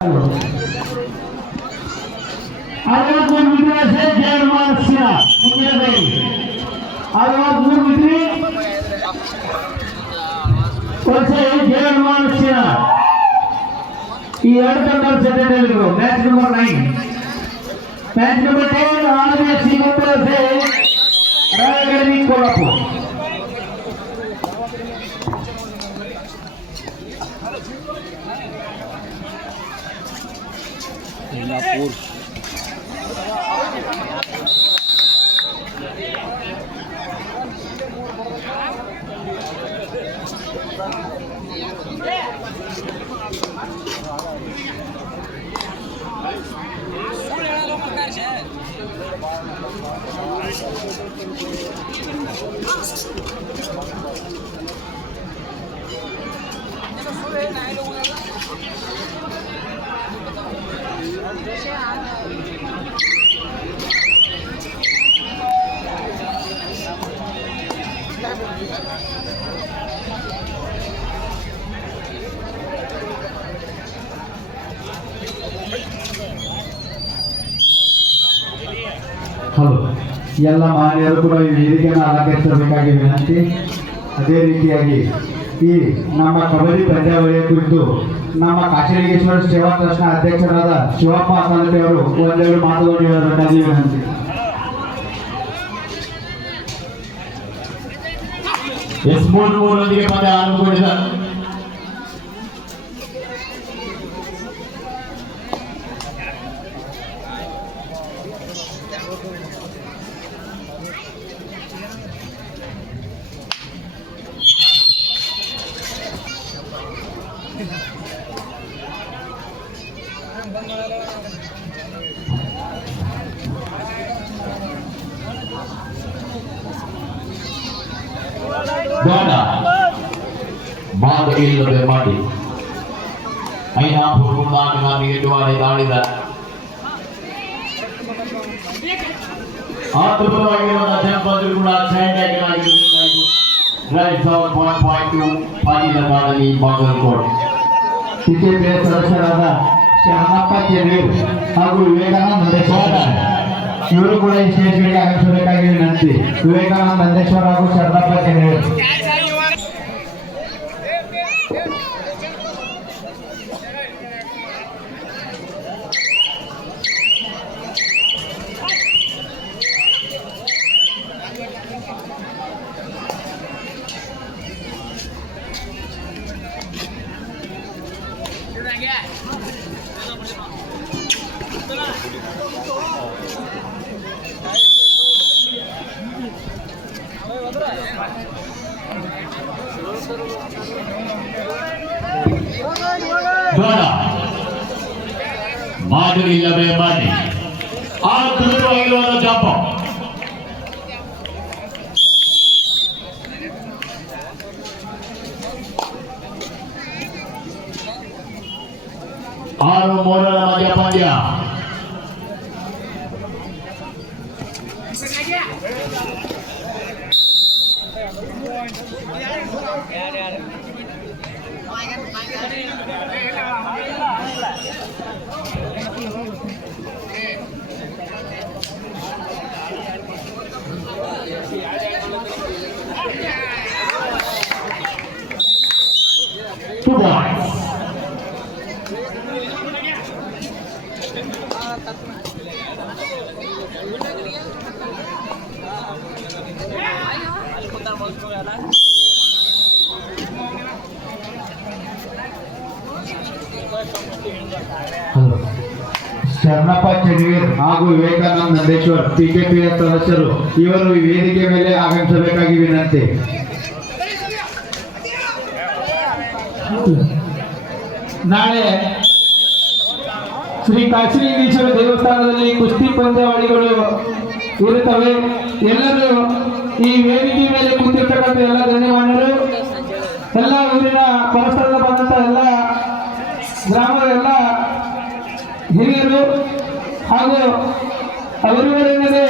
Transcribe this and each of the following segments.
Match number 9 match number 10 army सीमंपुर से Raigarh Kolhapur hello ಎಲ್ಲ ಮಾನ್ಯರು ಕೂಡ ಈ ವೇದಿಕೆಯನ್ನು ಅಲಂಕರಿಸಬೇಕಾಗಿ ವಿನಂತಿ. ಅದೇ ರೀತಿಯಾಗಿ ಈ ನಮ್ಮ ಕಬಡ್ಡಿ ಪಂದ್ಯಾವಳಿಯ ಕುರಿತು ನಮ್ಮ ಕಾಶಿಲಿಂಗೇಶ್ವರ ಸೇವಾ ಟ್ರಸ್ಟ್ ಅಧ್ಯಕ್ಷರಾದ ಶಿವಪ್ಪ ಅಸಂತೆ ಅವರು ಒಂದೆರಡು ಮಾತುಗಳನ್ನು ಹೇಳಬೇಕಾಗಿ ವಿನಂತಿ. ಮೂರೊಂದಿಗೆ ಪಂದ್ಯ ಆರಂಭಗೊಂಡಿದೆ. ಬಾಂಧ ಇಲ್ಲದೆ ಮಾಡಿ ಐನಾಪುರ ನಾಟಕವಾಗಿ ಎಡುವಾಡಿ ದಾಳಿದ ಅದ್ಭುತವಾಗಿರುವ ಜನಪದರು ಕೂಡ ಪಾಟೀಲಗಾರನಿ ಬಾಗಲಕೋಟೆ ಟಿಕೆಪಿ ಸದಸ್ಯರಾದ ಶರಣಪ್ಪ ಕೆನೂರ್ ಹಾಗೂ ವಿವೇಕಾನಂದ ನಂದೇಶ್ವರ ಇವರು ಕೂಡ ಈ ಸ್ಟೇಜ್ಗಳಿಗೆ ಆಗಮಿಸಬೇಕಾಗಿ ವಿನಂತಿ. ವಿವೇಕಾನಂದ ನಂದೇಶ್ವರ ಹಾಗೂ ಶರಣಪ್ಪ ಕೆನೂರ್. ಮಾಡಲಿಲ್ಲವೇ ಮಾಡಿ ಆ ದೂರವಾಗಿರುವ ಜಾಪ ಆರು ಮೂರರ ಮಧ್ಯ ಪಂದ್ಯ. ಶರಣಪ್ಪ ಕೆನೂರ್ ಹಾಗೂ ವಿವೇಕಾನಂದ ನಂದೇಶ್ವರ್ ಟಿಕೆಪಿಯ ಸದಸ್ಯರು ಇವರು ಈ ವೇದಿಕೆ ಮೇಲೆ ಆಗಮಿಸಬೇಕಾಗಿ ವಿನಂತಿ. ನಾಳೆ ಶ್ರೀ ಕಾಶಿಲಿಂಗೇಶ್ವರ ದೇವಸ್ಥಾನದಲ್ಲಿ ಕುಸ್ತಿ ಪಂದ್ಯಾವಳಿಗಳು ಇರುತ್ತವೆ. ಎಲ್ಲರೂ ಈ ವೇದಿಕೆ ಮೇಲೆ ಕೂತಿರ್ತಕ್ಕಂಥ ಎಲ್ಲ ಗಣ್ಯಮಾನ್ಯರು, ಎಲ್ಲ ಊರಿನ ಪರಿಸರದ ಬಂದಂತ ಎಲ್ಲ ಗ್ರಾಮದ ಎಲ್ಲ ಹಿರಿಯರು ಹಾಗೂ ಅವರಿವರೇನದೆ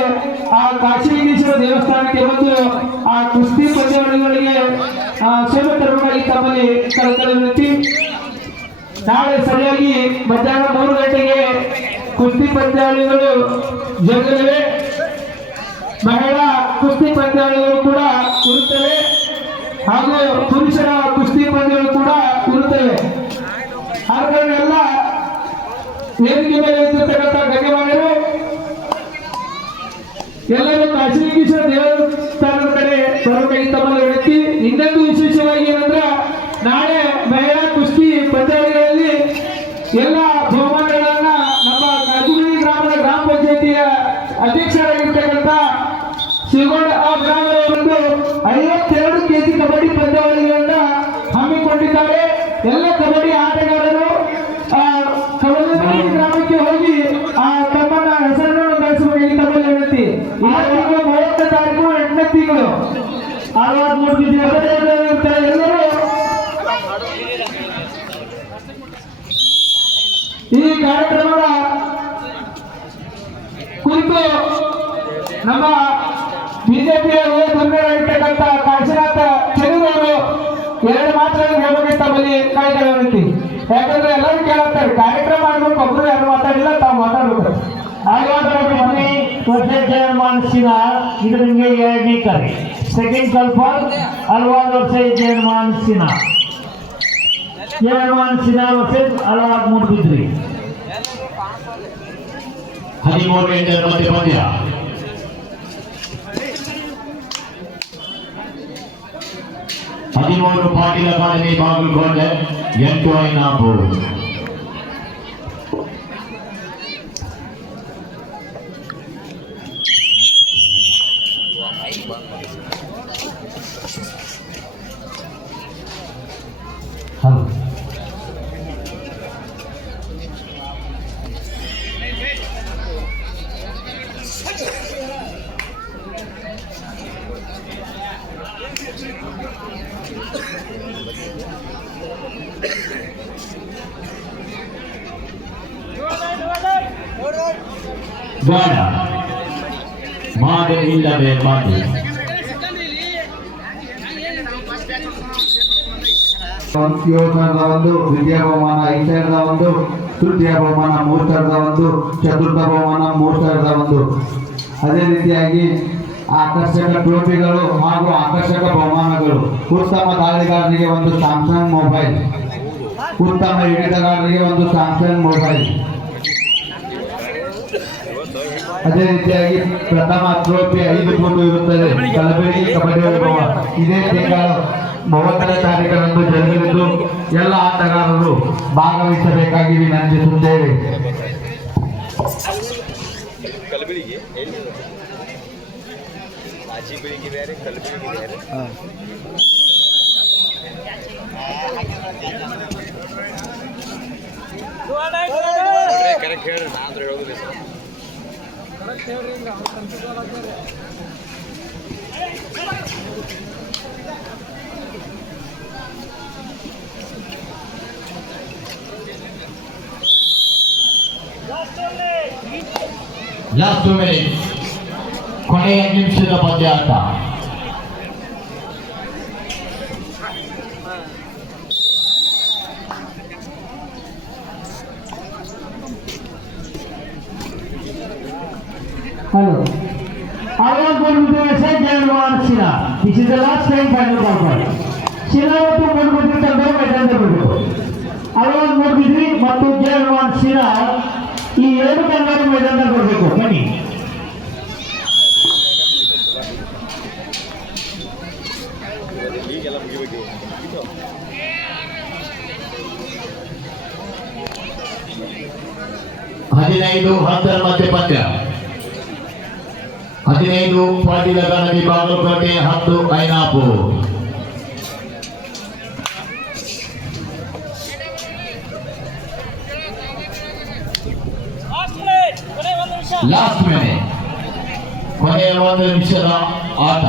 ಆ ಕಾಶಿಲಿಂಗೇಶ್ವರ ದೇವಸ್ಥಾನಕ್ಕೆ ಬಂದು ಆ ಕುಸ್ತಿ ಪಂದ್ಯಾವಳಿಗಳಿಗೆ ಸೇವೆ ತರಬೇಕಾಗಿ ತಮ್ಮಲ್ಲಿ ಕಳಕಳಿ ವಿನಂತಿ. ನಾಳೆ ಸರಿಯಾಗಿ ಮಧ್ಯಾಹ್ನ 3 ಗಂಟೆಗೆ ಕುಸ್ತಿ ಪಂದ್ಯಾವಳಿಗಳು ಜರುಗಲಿವೆ. ಮಹಿಳಾ ಕುಸ್ತಿ ಪಂದ್ಯಾವಳಿಗಳು ಕೂಡ ಇರುತ್ತವೆ ಹಾಗೂ ಪುರುಷರ ಕುಸ್ತಿ ಪಂದ್ಯಗಳು ಕೂಡ ಇರುತ್ತವೆ. ಹಾಗಾಗಿ ಎಲ್ಲ ವೇದಿಕೆ ಮೇಲೆ ಇರ್ತಕ್ಕಂಥ ಗಣ್ಯಮಾನ್ಯರು ಎಲ್ಲರೂ ಕಾಶಿಲಿಂಗೇಶ್ವರ ದೇವಸ್ಥಾನದ ಕಡೆ ಬರಬೇಕಾಗಿ ತಮ್ಮಲ್ಲಿ ವಿನಂತಿ. ಇನ್ನೊಂದು ವಿಶೇಷವಾಗಿ ಏನಂದ್ರೆ ನಾಳೆ ಮಹಿಳಾ ಕುಸ್ತಿ ಪಂದ್ಯಾವಳಿಗಳಲ್ಲಿ ಎಲ್ಲ ಬಹುಮಾನಗಳನ್ನ ನಮ್ಮ ಕಾಜುಗುಳಿ ಗ್ರಾಮದ ಗ್ರಾಮ ಪಂಚಾಯತಿಯ ಅಧ್ಯಕ್ಷರಾಗಿರ್ತಕ್ಕಂಥ ಶಿವಗೌಡ ಗ್ರಾಮದವರೊಂದು 52 ಕೆಜಿ ಕಬಡ್ಡಿ ಪಂದ್ಯಾವಳಿಗಳನ್ನ ಹಮ್ಮಿಕೊಂಡಿದ್ದಾರೆ. ಎಲ್ಲ ಕಬಡ್ಡಿ ಆಟಗಾರರು ಕಬಡ್ಡಿ ಗ್ರಾಮಕ್ಕೆ ಹೋಗಿ ತಮ್ಮನ್ನ ಹೆಸರನ್ನು ನೋಂದಾಯಿಸಬೇಕಾಗಿ ತಮ್ಮಲ್ಲಿ ವಿನಂತಿ. ಈ ತಿಂಗಳು 30 ತಾರೀಕು 8ನೇ ತಿಂಗಳು 63 ಎಲ್ಲರೂ ಈ ಕಾರ್ಯಕ್ರಮದ ಕುರಿತು ನಮ್ಮ ಬಿಜೆಪಿಯ ಯುವಕರಾಗಿರ್ತಕ್ಕಂಥ ಕಾಶಿನಾಥ ಚೆನ್ನೂರವರು 2 ಮಾತುಗಳನ್ನು ಹೇಳಬೇಕು ತಮ್ಮಲ್ಲಿ ಕಾಯ್ದೆ ವಿನಂತಿ. ಯಾಕಂದ್ರೆ ಎಲ್ಲರೂ ಕೇಳುತ್ತಾರೆ ಕಾರ್ಯಕ್ರಮ ಮಾಡ್ಬೇಕು, ಒಬ್ರು ಯಾರು ಮಾತಾಡಿಲ್ಲ, ತಾವು ಮಾತಾಡ್ಬೇಕು. ಮನೆ ಜಯಮಾನಸಿನ ಇದು ನಿಮಗೆ 2ನೇ ಕರೆ. Second call for Alvas versus ಜಯಮಾನಸಿನ ವರ್ಸೆಸ್ ಅಲ್ವಾದ್ ಮೂಡ್ಬಿದ್ರಿ. 13 ಗಂಟೆಯ ಮಧ್ಯ ಪಂದ್ಯ. ಪಾಟೀಲ್ ಅಕಾಡೆಮಿ ಬಾಗಲಕೋಟೆ 8 ಐನಾಪುರ. ಗಾಢ ಮಾಡಲಿಲ್ಲವೇ ಮಾಡಿ ಯೋಜನದ ಒಂದು, ದ್ವಿತೀಯ ಬಹುಮಾನ 5,001, ತೃತೀಯ ಬಹುಮಾನ 3,001, ಚತುರ್ಥ ಬಹುಮಾನ 3,001. ಅದೇ ರೀತಿಯಾಗಿ ಆಕರ್ಷಕ ಟ್ರೋಫಿಗಳು ಹಾಗೂ ಆಕರ್ಷಕ ಬಹುಮಾನಗಳು. ಉತ್ತಮ ದಾಳಿಗಾರರಿಗೆ ಒಂದು ಸ್ಯಾಮ್ಸಂಗ್ ಮೊಬೈಲ್, ಉತ್ತಮ ಹಿಡಿತಗಾರರಿಗೆ ಒಂದು ಸ್ಯಾಮ್ಸಂಗ್ ಮೊಬೈಲ್. ಅದೇ ರೀತಿಯಾಗಿ ಪ್ರಥಮ ಟ್ರೋಫಿ 5 ಫುಟ್ ಇರುತ್ತದೆ. ಕಲಬೆರಗಿ ಕಬಡ್ಡಿ ವೈಭವ ಇದೇ ತಿಂಗಳ 30ನೇ ತಾರೀಖರಂದು ಜರುಗಲಿದ್ದು ಎಲ್ಲ ಆಟಗಾರರು ಭಾಗವಹಿಸಬೇಕಾಗಿ ವಿನಂತಿಸುತ್ತೇವೆ. ಲಾಸ್ಟ್ ಮಿನಿಟ್, ಕೊನೆಯ ನಿಮಿಷದ ಪಂದ್ಯಾಟ. Hello. Alwad Moodbidri versus Jayamansina. This is the last time final call. Sinawatu Moodbidri ತಂಡವು ಮೈದಾನದಲ್ಲಿ ಬರಬೇಕು. Alwad Moodbidri ಮತ್ತು ಜಯಮಾನಸಿನ ಈ 2 ತಂಡಗಳು ಮೈದಾನದಲ್ಲಿ ಬರಬೇಕು. ಬನ್ನಿ. ಹದಿನೈದು 10 ಮಧ್ಯ ಪಂದ್ಯ. 15 Patil academy Bagalkot, 10 Ainapur. Last minute, ಕೊನೆಯ 1 ನಿಮಿಷದ ಆಟ.